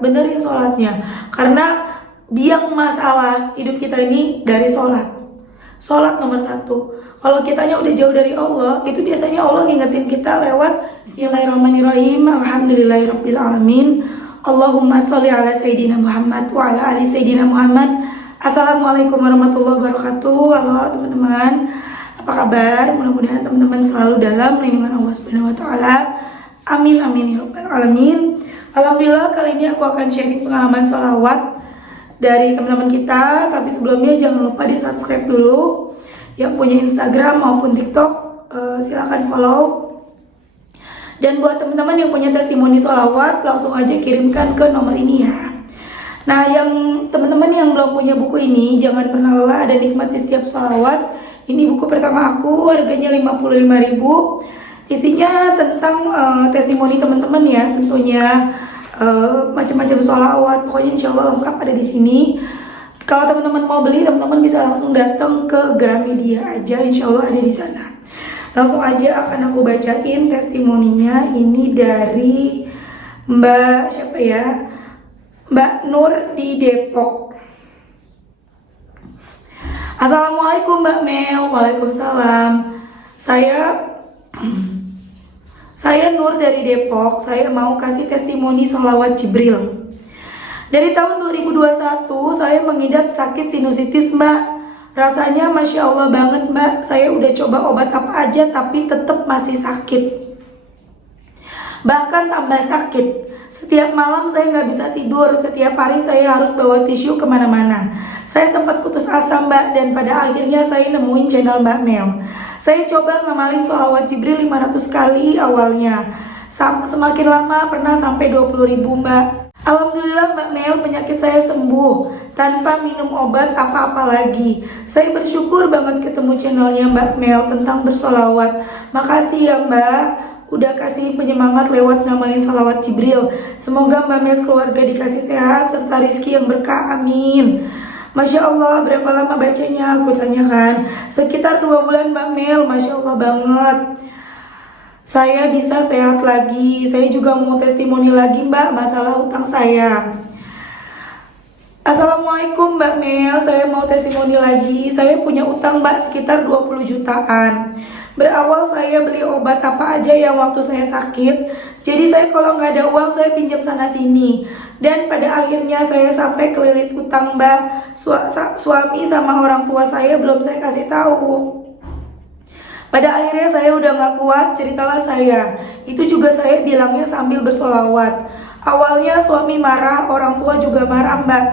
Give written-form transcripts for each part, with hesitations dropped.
benerin sholatnya. Karena biang masalah hidup kita ini dari sholat. Sholat nomor satu. Kalau kitanya udah jauh dari Allah, itu biasanya Allah ngingetin kita lewat Bismillahirrahmanirrahim, Alhamdulillahirabbil alamin, Allahumma sholli ala Sayyidina Muhammad wa ala ali Sayyidina Muhammad. Assalamualaikum warahmatullahi wabarakatuh. Halo teman-teman, apa kabar? Mudah-mudahan teman-teman selalu dalam lindungan Allah Subhanahu wa taala. Amin amin ya rabbal alamin. Alhamdulillah, kali ini aku akan sharing pengalaman sholawat dari teman-teman kita. Tapi sebelumnya jangan lupa di subscribe dulu. Yang punya Instagram maupun TikTok silahkan follow. Dan buat teman-teman yang punya testimoni sholawat, langsung aja kirimkan ke nomor ini ya. Nah, yang teman-teman yang belum punya buku ini, jangan pernah lelah dan nikmati setiap sholawat. Ini buku pertama aku, harganya 55.000. Isinya tentang testimoni teman-teman ya, tentunya macam-macam sholawat. Pokoknya insya Allah lengkap ada di sini. Kalau teman-teman mau beli, teman-teman bisa langsung datang ke Gramedia aja, insya Allah ada di sana. Langsung aja akan aku bacain testimoninya. Ini dari Mbak siapa ya? Mbak Nur di Depok. Assalamualaikum Mbak Mel. Waalaikumsalam. Saya Nur dari Depok. Saya mau kasih testimoni sholawat Jibril. Dari tahun 2021 saya mengidap sakit sinusitis Mbak. Rasanya Masya Allah banget Mbak. Saya udah coba obat apa aja tapi tetap masih sakit. Bahkan tambah sakit. Setiap malam saya nggak bisa tidur. Setiap hari saya harus bawa tisu kemana-mana. Saya sempat putus asa Mbak. Dan pada akhirnya saya nemuin channel Mbak Mel. Saya coba ngamalin sholawat Jibril 500 kali awalnya. Semakin lama pernah sampai 20.000 Mbak. Alhamdulillah Mbak Mel, penyakit saya sembuh tanpa minum obat apa-apa lagi. Saya bersyukur banget ketemu channelnya Mbak Mel tentang bersolawat. Makasih ya Mbak, udah kasih penyemangat lewat ngamalin sholawat Jibril. Semoga Mbak Mel keluarga dikasih sehat serta rizki yang berkah, amin. Masya Allah, berapa lama bacanya? Aku tanyakan. Sekitar 2 bulan Mbak Mel, Masya Allah banget. Saya bisa sehat lagi. Saya juga mau testimoni lagi Mbak, masalah utang saya. Assalamualaikum Mbak Mel, saya mau testimoni lagi. Saya punya utang Mbak sekitar 20 jutaan. Berawal saya beli obat apa aja yang waktu saya sakit. Jadi saya kalau nggak ada uang saya pinjam sana sini. Dan pada akhirnya saya sampai kelilit utang Mbak. Suami sama orang tua saya belum saya kasih tahu. Pada akhirnya saya udah gak kuat, ceritalah saya. Itu juga saya bilangnya sambil bersolawat. Awalnya suami marah, orang tua juga marah Mbak.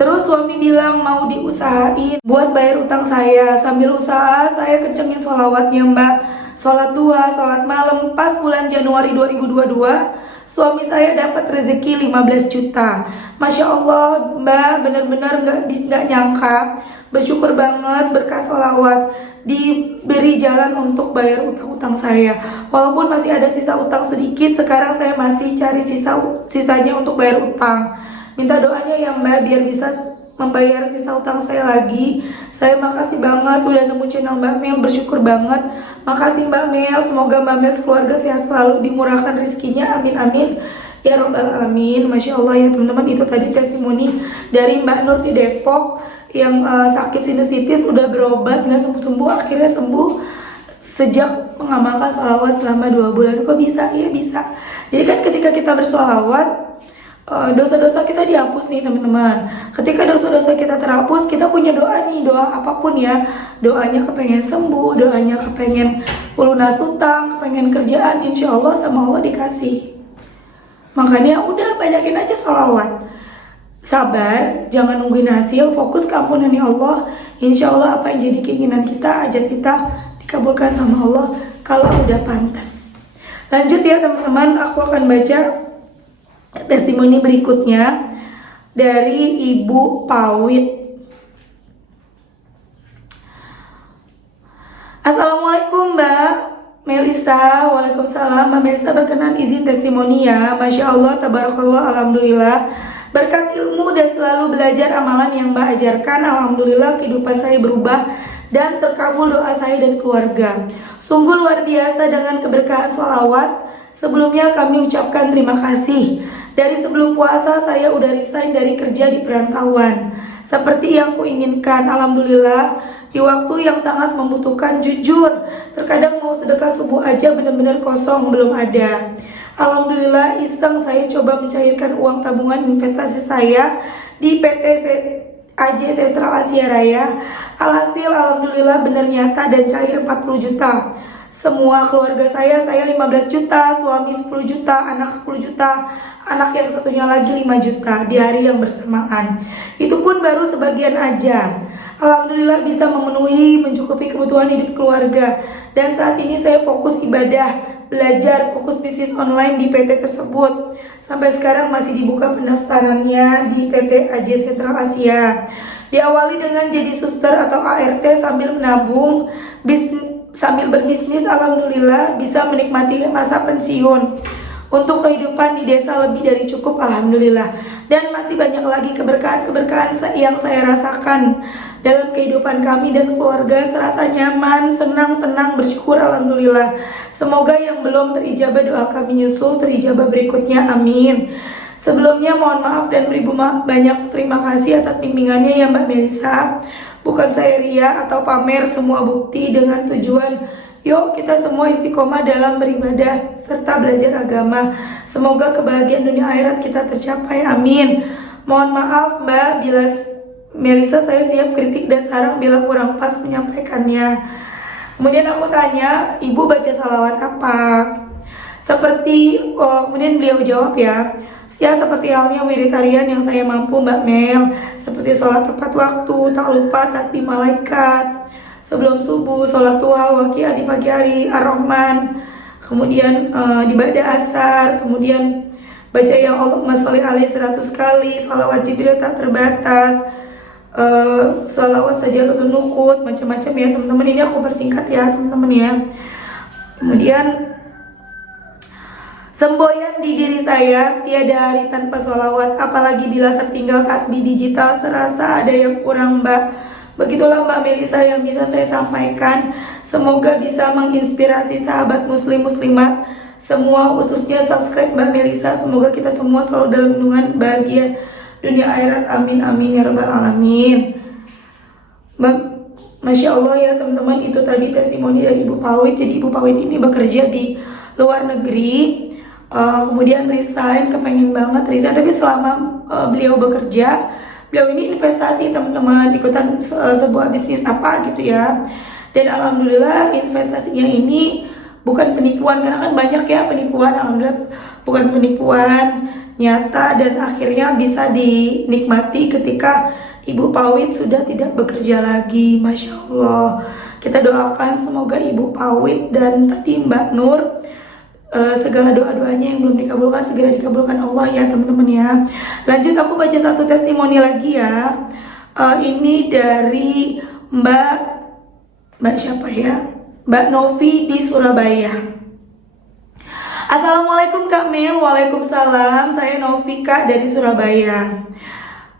Terus suami bilang mau diusahain buat bayar utang saya. Sambil usaha saya kencengin solawatnya Mbak. Sholat duha, sholat malam. Pas bulan Januari 2022 suami saya dapat rezeki 15 juta. Masya Allah Mbak, bener-bener gak nyangka. Bersyukur banget berkah sholawat diberi jalan untuk bayar utang-utang saya. Walaupun masih ada sisa utang sedikit, sekarang saya masih cari sisanya untuk bayar utang. Minta doanya ya Mbak biar bisa membayar sisa utang saya lagi. Saya makasih banget udah nemu channel Mbak Mel, bersyukur banget. Makasih Mbak Mel, semoga Mbak Mel keluarga sehat selalu, dimurahkan rezekinya, amin amin ya rabbal alamin. Masya Allah ya teman-teman, itu tadi testimoni dari Mbak Nur di Depok yang sakit sinusitis, udah berobat nggak sembuh-sembuh, akhirnya sembuh sejak mengamalkan sholawat selama 2 bulan. Kok bisa? Iya bisa. Jadi kan ketika kita bersholawat, dosa-dosa kita dihapus nih teman-teman. Ketika dosa-dosa kita terhapus, kita punya doa nih, doa apapun ya. Doanya kepengen sembuh, doanya kepengen lunas utang, kepengen kerjaan, insya Allah sama Allah dikasih. Makanya udah banyakin aja sholawat. Sabar, jangan nungguin hasil, fokus ke ampunan ya Allah. Insya Allah apa yang jadi keinginan kita, hajat kita dikabulkan sama Allah kalau udah pantas. Lanjut ya teman-teman, aku akan baca testimoni berikutnya dari Ibu Pawit. Assalamualaikum Mbak Melisa. Waalaikumsalam Mbak Melisa, berkenan izin testimoni ya. Masya Allah, tabarakallah, alhamdulillah. Berkat ilmu dan selalu belajar amalan yang Mbak ajarkan, alhamdulillah kehidupan saya berubah dan terkabul doa saya dan keluarga. Sungguh luar biasa dengan keberkahan sholawat. Sebelumnya kami ucapkan terima kasih. Dari sebelum puasa saya udah resign dari kerja di perantauan. Seperti yang kuinginkan, alhamdulillah di waktu yang sangat membutuhkan. Jujur, terkadang mau sedekah subuh aja bener-bener kosong, belum ada. Alhamdulillah iseng saya coba mencairkan uang tabungan investasi saya di PT AJ Sentral Asia Raya. Alhasil alhamdulillah benar nyata dan cair 40 juta. Semua keluarga saya 15 juta, suami 10 juta, anak 10 juta, anak yang satunya lagi 5 juta di hari yang bersamaan. Itu pun baru sebagian aja. Alhamdulillah bisa memenuhi, mencukupi kebutuhan hidup keluarga. Dan saat ini saya fokus ibadah, belajar, fokus bisnis online di PT tersebut. Sampai sekarang masih dibuka pendaftarannya di PT AJ Sentral Asia. Diawali dengan jadi suster atau ART sambil menabung, sambil berbisnis, alhamdulillah bisa menikmati masa pensiun. Untuk kehidupan di desa lebih dari cukup, alhamdulillah. Dan masih banyak lagi keberkahan-keberkahan yang saya rasakan dalam kehidupan kami dan keluarga. Serasa nyaman, senang, tenang, bersyukur, alhamdulillah. Semoga yang belum terijabah doa kami nyusul terijabah berikutnya, amin. Sebelumnya mohon maaf dan beribu banyak terima kasih atas bimbingannya ya Mbak Melisa. Bukan saya ria atau pamer, semua bukti dengan tujuan yuk kita semua istiqomah dalam beribadah serta belajar agama. Semoga kebahagiaan dunia akhirat kita tercapai, amin. Mohon maaf Mbak bila Melisa, saya siap kritik dan saran bila kurang pas menyampaikannya. Kemudian aku tanya, ibu baca salawat apa? Kemudian beliau jawab ya seperti halnya wirid harian yang saya mampu Mbak Mel, seperti sholat tepat waktu, tak lupa tasbih malaikat, sebelum subuh, sholat duha, waqiah di pagi hari, ar-Rahman, kemudian ibadah asar, kemudian baca ya Allahumma sholli alaihi 100 kali, sholawat Jibril tak terbatas, sholawat sajaratul nukut, macam-macam ya teman-teman. Ini aku persingkat ya teman-teman ya. Kemudian semboyan di diri saya, tiada hari tanpa sholawat, apalagi bila tertinggal tasbih digital, serasa ada yang kurang Mbak. Begitulah Mbak Melisa yang bisa saya sampaikan. Semoga bisa menginspirasi sahabat muslim-muslimat semua, khususnya subscribe Mbak Melisa. Semoga kita semua selalu dalam lindungan bahagia dunia akhirat, amin amin ya rabbal alamin. Masya Allah ya teman-teman, itu tadi testimoni dari Ibu Pawit. Jadi Ibu Pawit ini bekerja di luar negeri, kemudian resign, kepengen banget resign, tapi selama beliau bekerja, beliau ini investasi teman-teman, ikutan sebuah bisnis apa gitu ya. Dan alhamdulillah investasinya ini bukan penipuan, karena kan banyak ya penipuan. Alhamdulillah bukan penipuan, nyata, dan akhirnya bisa dinikmati ketika Ibu Pawit sudah tidak bekerja lagi. Masya Allah, kita doakan semoga Ibu Pawit dan tadi Mbak Nur, segala doa-doanya yang belum dikabulkan segera dikabulkan Allah ya teman-teman ya. Lanjut, aku baca satu testimoni lagi ya. Ini dari Mbak siapa ya? Mbak Novi di Surabaya. Assalamualaikum Kak Mel. Waalaikumsalam. Saya Novi Kak dari Surabaya.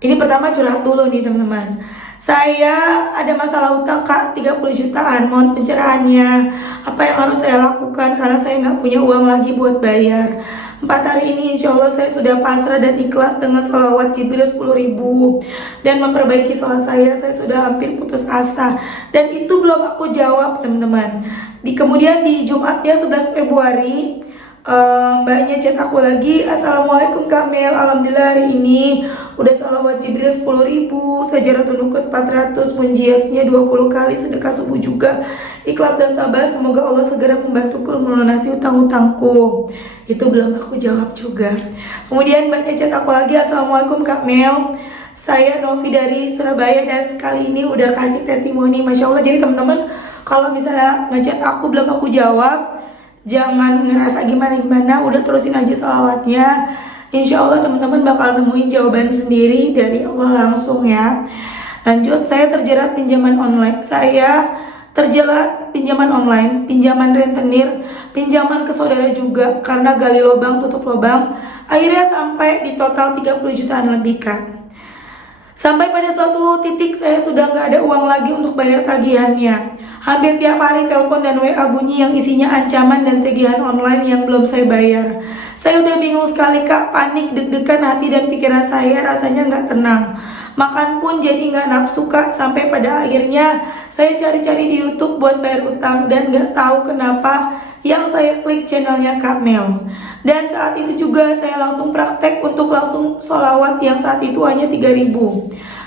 Ini pertama curhat dulu nih teman-teman. Saya ada masalah utang Kak, 30 jutaan, mohon pencerahannya. Apa yang harus saya lakukan karena saya nggak punya uang lagi buat bayar. 4 hari ini insya Allah saya sudah pasrah dan ikhlas dengan sholawat Jibril 10.000 dan memperbaiki sholat saya sudah hampir putus asa. Dan itu belum aku jawab teman-teman. Kemudian di Jumatnya 11 Februari mbaknya chat aku lagi, Assalamualaikum Kak Mel, alhamdulillah hari ini udah sholawat Jibril 10.000, sajaratul nukut 400, munjiatnya 20 kali, sedekah subuh juga, ikhlas dan sabar, semoga Allah segera membantuku melunasi utang-utangku. Itu belum aku jawab juga. Kemudian mbaknya chat aku lagi, Assalamualaikum Kak Mel, saya Novi dari Surabaya dan sekali ini udah kasih testimoni. Masya Allah. Jadi teman-teman, kalau misalnya ngechat aku belum aku jawab, jangan ngerasa gimana-gimana, udah terusin aja sholawatnya. Insya Allah teman-teman bakal nemuin jawaban sendiri dari Allah langsung ya. Lanjut, saya terjerat pinjaman online. Pinjaman rentenir, pinjaman ke saudara juga karena gali lubang tutup lubang. Akhirnya sampai di total 30 jutaan lebih Kak. Sampai pada suatu titik saya sudah nggak ada uang lagi untuk bayar tagihannya. Hampir tiap hari telepon dan WA bunyi yang isinya ancaman dan tagihan online yang belum saya bayar. Saya udah bingung sekali kak, panik, deg-degan hati dan pikiran saya rasanya nggak tenang. Makan pun jadi nggak nafsu kak, sampai pada akhirnya saya cari-cari di YouTube buat bayar utang dan nggak tahu kenapa yang saya klik channelnya Kak Mel. Dan saat itu juga saya langsung praktek untuk langsung sholawat yang saat itu hanya 3.000.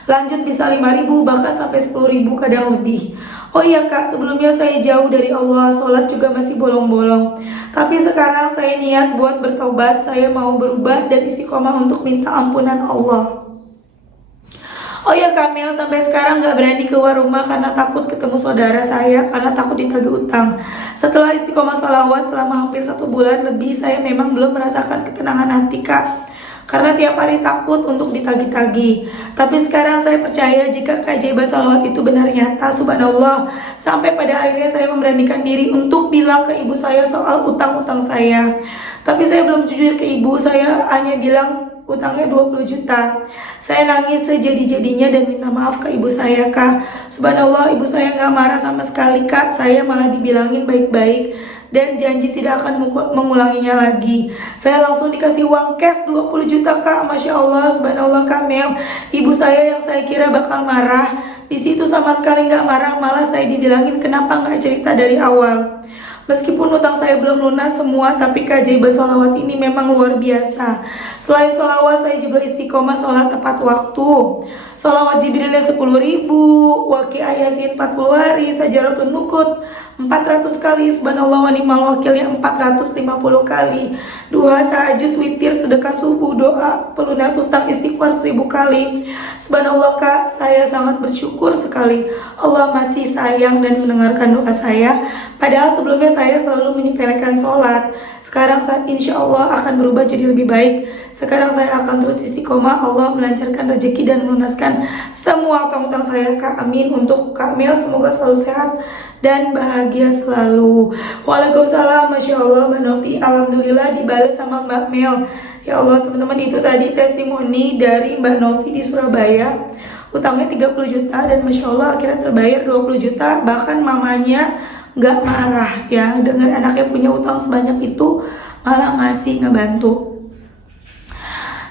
Lanjut bisa 5.000 bahkan sampai 10.000 kadang lebih. Oh iya kak, sebelumnya saya jauh dari Allah, sholat juga masih bolong-bolong. Tapi sekarang saya niat buat bertobat, saya mau berubah dan istiqomah untuk minta ampunan Allah. Oh ya Kamil, sampai sekarang gak berani keluar rumah karena takut ketemu saudara saya, karena takut ditagih utang. Setelah istiqomah sholawat selama hampir 1 bulan lebih, saya memang belum merasakan ketenangan hati kak, karena tiap hari takut untuk ditagih-tagih. Tapi sekarang saya percaya jika keajaiban sholawat itu benar nyata, subhanallah. Sampai pada akhirnya saya memberanikan diri untuk bilang ke ibu saya soal utang-utang saya. Tapi saya belum jujur ke ibu, saya hanya bilang utangnya 20 juta. Saya nangis sejadi-jadinya dan minta maaf ke ibu saya kak. Subhanallah, ibu saya gak marah sama sekali kak. Saya malah dibilangin baik-baik dan janji tidak akan mengulanginya lagi. Saya langsung dikasih uang cash 20 juta kak. Masya Allah, subhanallah Kamel. Ibu saya yang saya kira bakal marah, di situ sama sekali nggak marah, malah saya dibilangin kenapa nggak cerita dari awal. Meskipun utang saya belum lunas semua, tapi keajaiban sholawat ini memang luar biasa. Selain sholawat, saya juga istiqomah sholat tepat waktu. Sholawat Jibrilnya 10.000, Waqiah Yasin 40 hari, Sajaratun Nukut 400 kali, subhanallah wa ni'mal wakilnya 450 kali, duha, tahajud, witir, sedekah subuh, doa, pelunas utang, istighfar 1000 kali. Subhanallah kak, saya sangat bersyukur sekali Allah masih sayang dan mendengarkan doa saya. Padahal sebelumnya saya selalu menyepelekan sholat. Sekarang saya insya Allah akan berubah jadi lebih baik. Sekarang saya akan terus istiqomah. Allah melancarkan rezeki dan melunaskan semua utang-utang saya kak. Amin. Untuk Kak Mel semoga selalu sehat dan bahagia selalu. Waalaikumsalam. Masya Allah Mbak Novi, alhamdulillah dibalas sama Mbak Mel. Ya Allah teman-teman, itu tadi testimoni dari Mbak Novi di Surabaya. Utangnya 30 juta dan Masya Allah akhirnya terbayar 20 juta. Bahkan mamanya gak marah ya dengan anaknya punya utang sebanyak itu, malah ngasih, ngebantu.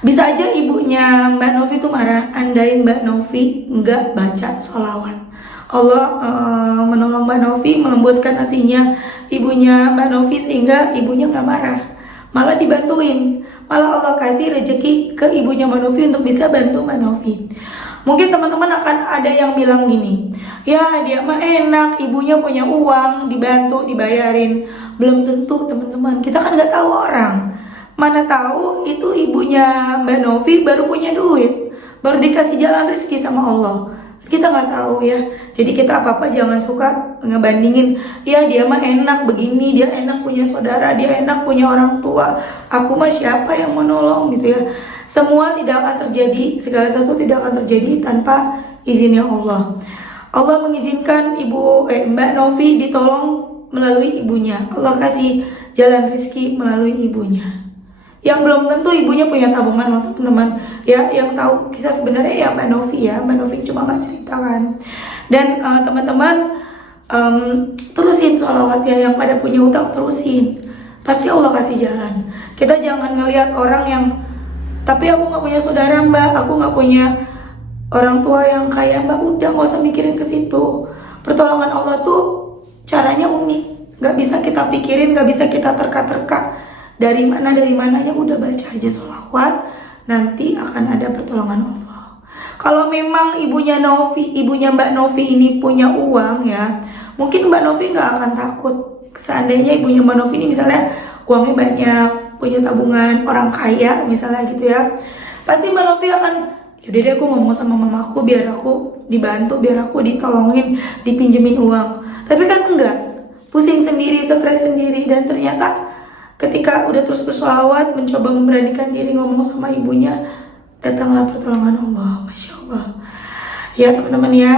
Bisa aja ibunya Mbak Novi tuh marah andai Mbak Novi gak baca sholawat. Allah menolong Mbak Novi, melembutkan hatinya ibunya Mbak Novi sehingga ibunya gak marah, malah dibantuin. Malah Allah kasih rezeki ke ibunya Mbak Novi untuk bisa bantu Mbak Novi. Mungkin teman-teman akan ada yang bilang gini, ya dia mah enak, ibunya punya uang, dibantu, dibayarin. Belum tentu teman-teman, kita kan gak tahu orang. Mana tahu itu ibunya Mbak Novi baru punya duit, baru dikasih jalan rezeki sama Allah. Kita nggak tahu ya. Jadi kita apa-apa jangan suka ngebandingin, ya dia mah enak begini, dia enak punya saudara, dia enak punya orang tua, aku mah siapa yang menolong gitu ya. Semua tidak akan terjadi, segala sesuatu tidak akan terjadi tanpa izinnya Allah. Allah mengizinkan Mbak Novi ditolong melalui ibunya. Allah kasih jalan rezeki melalui ibunya. Yang belum tentu ibunya punya tabungan teman-teman ya. Yang tahu kisah sebenarnya ya Mbak Novi ya. Mbak Novi cuma nggak ceritakan. Dan teman-teman terusin sholawat ya, yang pada punya utang terusin, pasti Allah kasih jalan. Kita jangan ngelihat orang yang, tapi aku nggak punya saudara Mbak, aku nggak punya orang tua yang kaya Mbak, udah nggak usah mikirin ke situ. Pertolongan Allah tuh caranya unik, nggak bisa kita pikirin, nggak bisa kita terka-terka. Dari mananya udah baca aja sholawat, nanti akan ada pertolongan Allah. Kalau memang ibunya Mbak Novi ini punya uang ya, mungkin Mbak Novi nggak akan takut. Seandainya ibunya Mbak Novi ini misalnya uangnya banyak, punya tabungan, orang kaya misalnya gitu ya, pasti Mbak Novi akan, yaudah deh aku ngomong sama mamaku biar aku dibantu, biar aku ditolongin, dipinjemin uang. Tapi kan enggak, pusing sendiri, stres sendiri. Dan ternyata ketika udah terus bersolawat, mencoba memberanikan diri ngomong sama ibunya, datanglah pertolongan Allah. Masya Allah ya teman-teman ya.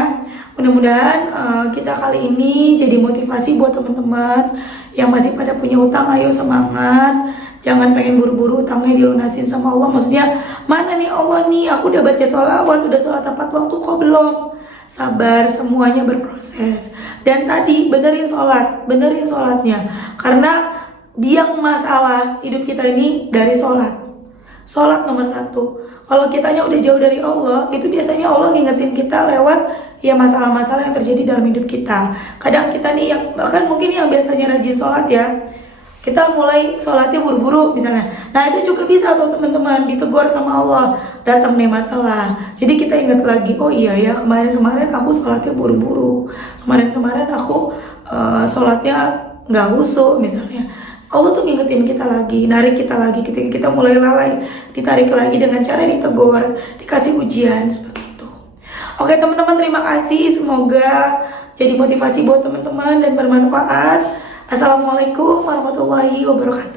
Mudah-mudahan kisah kali ini jadi motivasi buat teman-teman yang masih pada punya utang. Ayo semangat, Jangan pengen buru-buru utangnya dilunasin sama Allah. Maksudnya mana nih Allah nih, aku udah baca sholawat, udah sholat tepat waktu kok belum. Sabar, semuanya berproses. Dan tadi benerin sholatnya. Karena biang masalah hidup kita ini dari sholat. Sholat nomor 1. Kalau kitanya udah jauh dari Allah, itu biasanya Allah ngingetin kita lewat ya masalah-masalah yang terjadi dalam hidup kita. Kadang kita nih yang bahkan mungkin yang biasanya rajin sholat ya, kita mulai sholatnya buru-buru misalnya. Nah itu juga bisa tuh teman-teman, ditegur sama Allah. Datang nih masalah, jadi kita ingat lagi, oh iya ya kemarin-kemarin aku sholatnya buru-buru, kemarin-kemarin aku sholatnya nggak khusyuk misalnya. Allah tuh ngingetin kita lagi, narik kita lagi ketika kita mulai lalai, ditarik lagi dengan cara ditegur, dikasih ujian seperti itu. Oke teman-teman, terima kasih, semoga jadi motivasi buat teman-teman dan bermanfaat. Assalamualaikum warahmatullahi wabarakatuh.